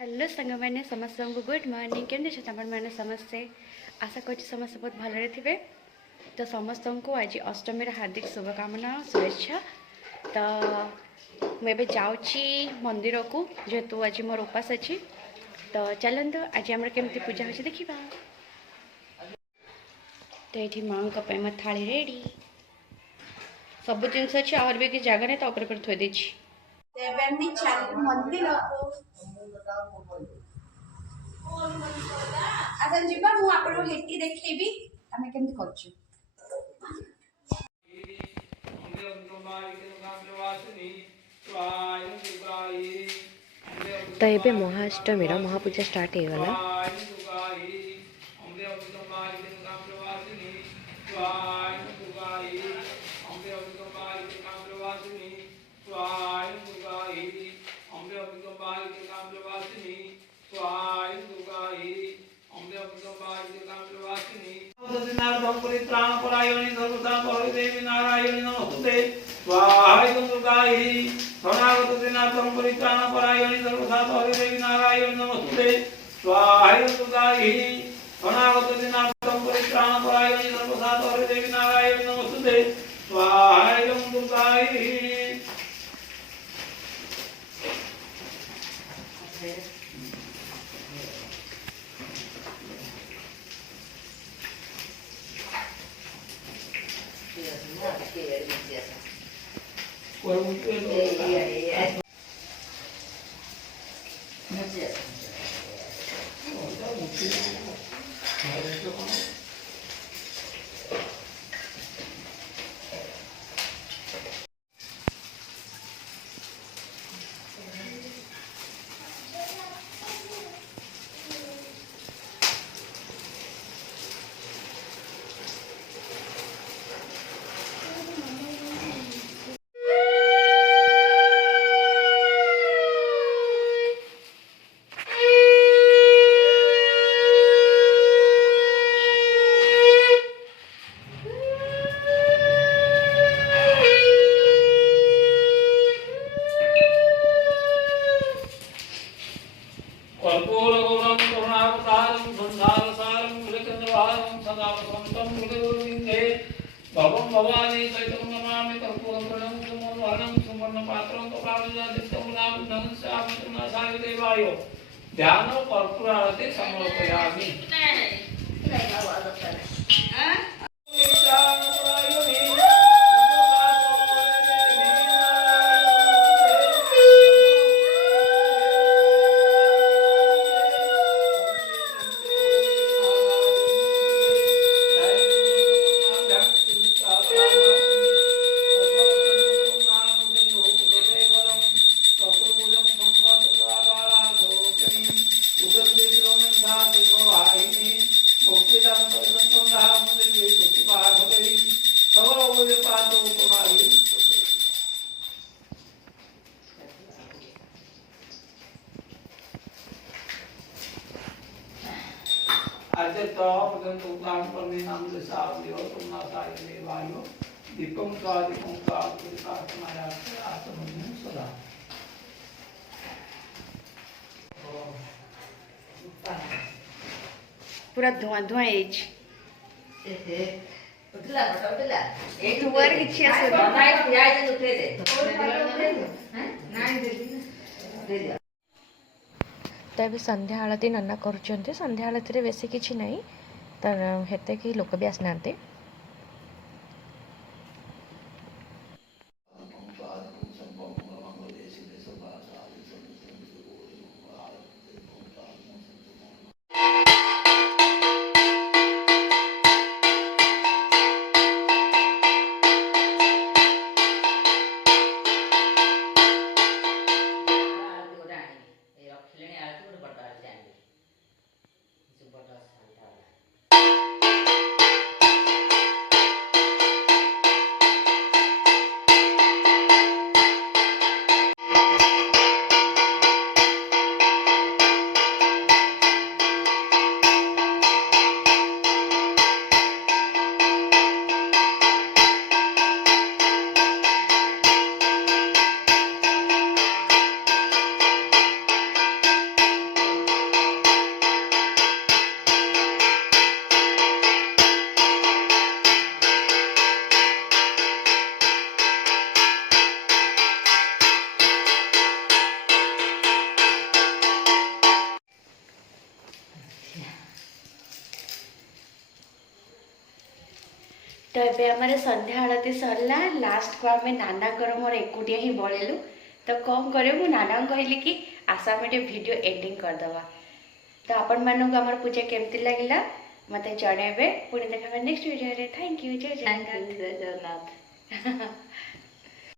Hello सांग मैंने समस्त को गुड मॉर्निंग केमती मैंने समस्ते आशा कर समस्त बहुत भलरे थे। तो समस्त को आज अष्टमी हार्दिक शुभकामना शुभेच्छा। तो मुझे जाऊँगी मंदिर को जेहेतु आज मोर उपास अच्छी। तो चलते आज आम केमती पूजा हो देखा। तो ये माँ मो थाली रेडी सब जिनस अच्छी और भी किसी जगह नहीं तो ऊपर थोड़ी देती मंदिर अच्छा जीवा मु आपको हेटी देखेबी आमे केमति करछु। तो ये महाअष्टमी महापूजा स्टार्ट हो गला। प्राणपरायणी सर्वदा देवी नारायणी नमस्ते स्वाहाय दुर्गायै शरणागत दिनाथं परित्राणपरायणी सर्वदा देवी नारायणी नमस्ते स्वाहाय दुर्गायै शरणागत दिनाथं परित्राणपरायणी सर्वदा देवी नारायणी नमस्ते स्वाहाय दुर्गायै। भवं भवानी कैतं नमामि कर्पूरं प्रणं सुमनवरं सुवर्णपात्रं कपालजादित्यं नाम साय देवाय ध्यान कर्पूरारति समर्पयामि। पूरा धुआं धुआं एज धुआर किछि आसे तो ये संध्या आलती नना कर संध्या आलती बेसी किसी ना तो हेते कि लोक भी आसना। तो ये आम संध्या आरती सरला लास्ट को आम नाना मोर एकुटिया ही बड़ेलु तो कौन कर नाना कहली कि आस आम वीडियो एंडिंग करदे तो आपण मानक आम पूजा केमती लगिला मत जनइबे पुणी देखा नेक्स्ट वीडियो रे थैंक यू जय जगन्नाथ।